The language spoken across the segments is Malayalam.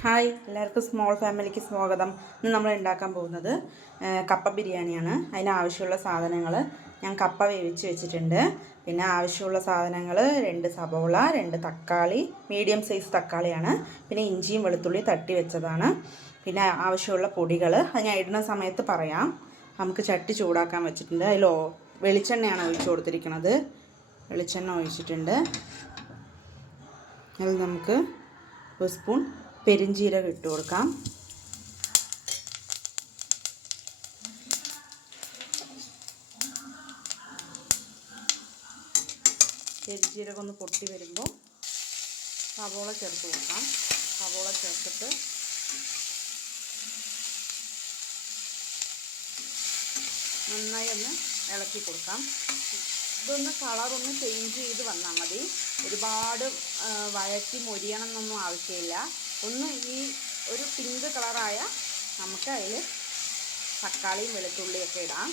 ഹായ്, എല്ലാവർക്കും സ്മോൾ ഫാമിലിക്ക് സ്വാഗതം. ഇന്ന് നമ്മൾ ഉണ്ടാക്കാൻ പോകുന്നത് കപ്പ ബിരിയാണിയാണ്. അതിനാവശ്യമുള്ള സാധനങ്ങൾ ഞാൻ കപ്പ വേവിച്ച് വെച്ചിട്ടുണ്ട്. പിന്നെ ആവശ്യമുള്ള സാധനങ്ങൾ 2 സബോള, 2 തക്കാളി, മീഡിയം സൈസ് തക്കാളിയാണ്. പിന്നെ ഇഞ്ചിയും വെളുത്തുള്ളി തട്ടി വെച്ചതാണ്. പിന്നെ ആവശ്യമുള്ള പൊടികൾ അത് ഞാൻ ഇടുന്ന സമയത്ത് പറയാം. നമുക്ക് ചട്ടി ചൂടാക്കാൻ വെച്ചിട്ടുണ്ട്. അതിൽ വെളിച്ചെണ്ണയാണ് ഒഴിച്ചു കൊടുത്തിരിക്കുന്നത്. വെളിച്ചെണ്ണ ഒഴിച്ചിട്ടുണ്ട്. അതിൽ നമുക്ക് 1 സ്പൂൺ പെരിഞ്ജീരകം ഇട്ട് കൊടുക്കാം. പെരിഞ്ജീരകം ഒന്ന് പൊട്ടി വരുമ്പോൾ സവോള ചേർത്ത് കൊടുക്കാം. സവോള ചേർത്തിട്ട് നന്നായി ഒന്ന് ഇളക്കി കൊടുക്കാം. ഇതൊന്ന് കളറൊന്ന് ചേഞ്ച് ചെയ്ത് വന്നാൽ മതി. ഒരുപാട് വഴറ്റി മൊരിയണം എന്നൊന്നും ആവശ്യമില്ല. ഒന്ന് ഈ ഒരു പിങ്ക് കളറായ നമുക്ക് അതിൽ തക്കാളിയും വെളുത്തുള്ളിയൊക്കെ ഇടാം.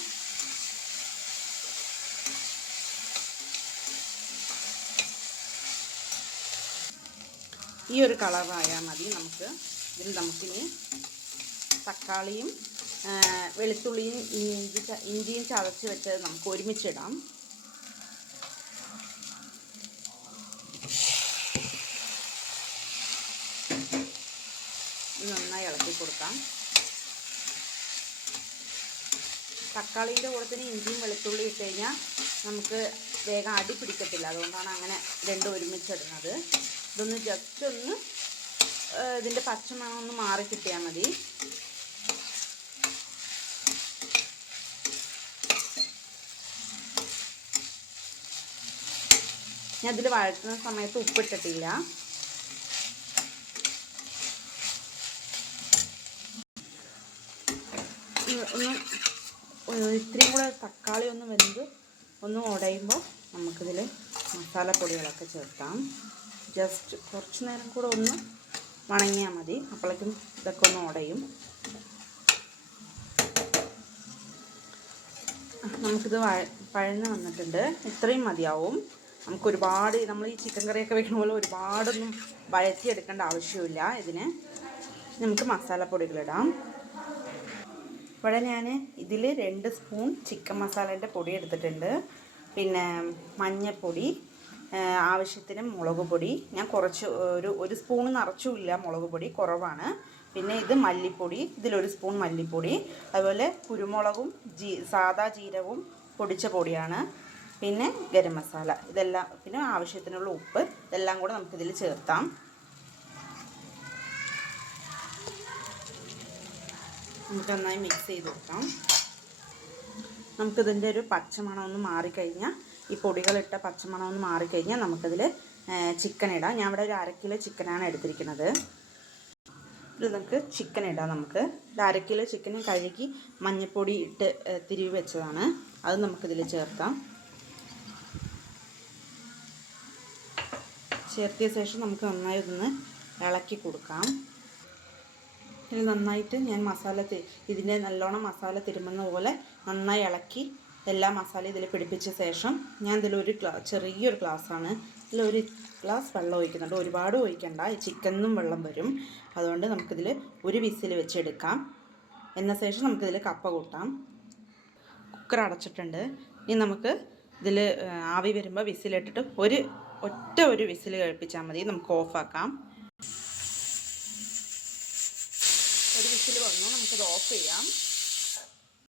ഈ ഒരു കളറായാൽ മതി. നമുക്കിനി തക്കാളിയും വെളുത്തുള്ളിയും ഇഞ്ചിയും ചതച്ച് വെച്ചത് നമുക്ക് ഒരുമിച്ചിടാം. നന്നായി ഇളക്കി കൊടുക്കാം. തക്കാളീൻ്റെ കൂടെ തന്നെ ഇഞ്ചിയും വെളുത്തുള്ളി ഇട്ട് കഴിഞ്ഞാൽ നമുക്ക് വേഗം അടി പിടിക്കത്തില്ല. അതുകൊണ്ടാണ് അങ്ങനെ രണ്ടും ഒരുമിച്ചിടുന്നത്. ഇതൊന്ന് ജസ്റ്റ് ഒന്ന് ഇതിൻ്റെ പച്ചമണം ഒന്ന് മാറി കിട്ടിയാൽ മതി. ഞാൻ ഇതിൽ വഴറ്റുന്ന സമയത്ത് ഉപ്പിട്ടിട്ടില്ല. ഇത്രയും കൂടെ തക്കാളി ഒന്ന് വെന്ത് ഒന്ന് ഉടയുമ്പോൾ നമുക്കിതിൽ മസാലപ്പൊടികളൊക്കെ ചേർക്കാം. ജസ്റ്റ് കുറച്ച് നേരം കൂടെ ഒന്ന് വണങ്ങിയാൽ മതി. അപ്പോഴേക്കും ഇതൊക്കെ ഒന്ന് ഉടയും. നമുക്കിത് പഴന്ന് വന്നിട്ടുണ്ട്. ഇത്രയും മതിയാവും. നമുക്ക് ഒരുപാട് നമ്മൾ ഈ ചിക്കൻ കറിയൊക്കെ വെക്കുന്ന പോലെ ഒരുപാടൊന്നും വഴറ്റിയെടുക്കേണ്ട ആവശ്യമില്ല. ഇതിന് നമുക്ക് മസാലപ്പൊടികളിടാം. ഇവിടെ ഞാൻ ഇതിൽ 2 സ്പൂൺ ചിക്കൻ മസാലേൻ്റെ പൊടി എടുത്തിട്ടുണ്ട്. പിന്നെ മഞ്ഞൾപ്പൊടി, ആവശ്യത്തിന് മുളക് പൊടി. ഞാൻ കുറച്ച് ഒരു സ്പൂൺ നിറച്ചുമില്ല, മുളക് പൊടി കുറവാണ്. പിന്നെ ഇത് മല്ലിപ്പൊടി, ഇതിൽ1 സ്പൂൺ മല്ലിപ്പൊടി. അതുപോലെ കുരുമുളകും സാദാ ജീരകവും പൊടിച്ച പൊടിയാണ്. പിന്നെ ഗരം മസാല, ഇതെല്ലാം. പിന്നെ ആവശ്യത്തിനുള്ള ഉപ്പ്, ഇതെല്ലാം കൂടെ നമുക്കിതിൽ ചേർത്താം. നമുക്ക് നന്നായി മിക്സ് ചെയ്ത് കൊടുക്കാം. നമുക്കിതിൻ്റെ ഒരു പച്ചമണം ഒന്ന് മാറിക്കഴിഞ്ഞാൽ, ഈ പൊടികളിട്ട പച്ചമണം ഒന്ന് മാറിക്കഴിഞ്ഞാൽ നമുക്കതിൽ ചിക്കൻ ഇടാം. ഞാൻ ഇവിടെ ഒരു 1/2 കിലോ ചിക്കനാണ് എടുത്തിരിക്കുന്നത്. ഇത് നമുക്ക് ചിക്കൻ ഇടാം. നമുക്ക് 1/2 കിലോ ചിക്കൻ കഴുകി മഞ്ഞൾപ്പൊടി ഇട്ട് തിരുവി വെച്ചതാണ്. അത് നമുക്കിതിൽ ചേർക്കാം. ചേർത്തിയ ശേഷം നമുക്ക് നന്നായി ഒന്ന് ഇളക്കി കൊടുക്കാം. ഇനി നന്നായിട്ട് ഞാൻ ഇതിൻ്റെ നല്ലോണം മസാല തിരുമുന്ന പോലെ നന്നായി ഇളക്കി എല്ലാ മസാലയും ഇതിൽ പിടിപ്പിച്ച ശേഷം ഞാൻ ഇതിലൊരു ചെറിയൊരു ഗ്ലാസ്സാണ്, ഇതിലൊരു ഗ്ലാസ് വെള്ളം ഒഴിക്കുന്നുണ്ട്. ഒരുപാട് ഒഴിക്കണ്ട, ഈ ചിക്കനും വെള്ളം വരും. അതുകൊണ്ട് നമുക്കിതിൽ ഒരു വിസിൽ വെച്ചെടുക്കാം. എന്ന ശേഷം നമുക്കിതിൽ കപ്പ കൂട്ടാം. കുക്കർ അടച്ചിട്ടുണ്ട്. ഇനി നമുക്ക് ഇതിൽ ആവി വരുമ്പോൾ വിസിലിട്ടിട്ട് ഒരു വിസിൽ കഴിപ്പിച്ചാൽ മതി. നമുക്ക് ഓഫാക്കാം. ഒരു വിസിൽ വന്നു, നമുക്കിത് ഓഫ് ചെയ്യാം.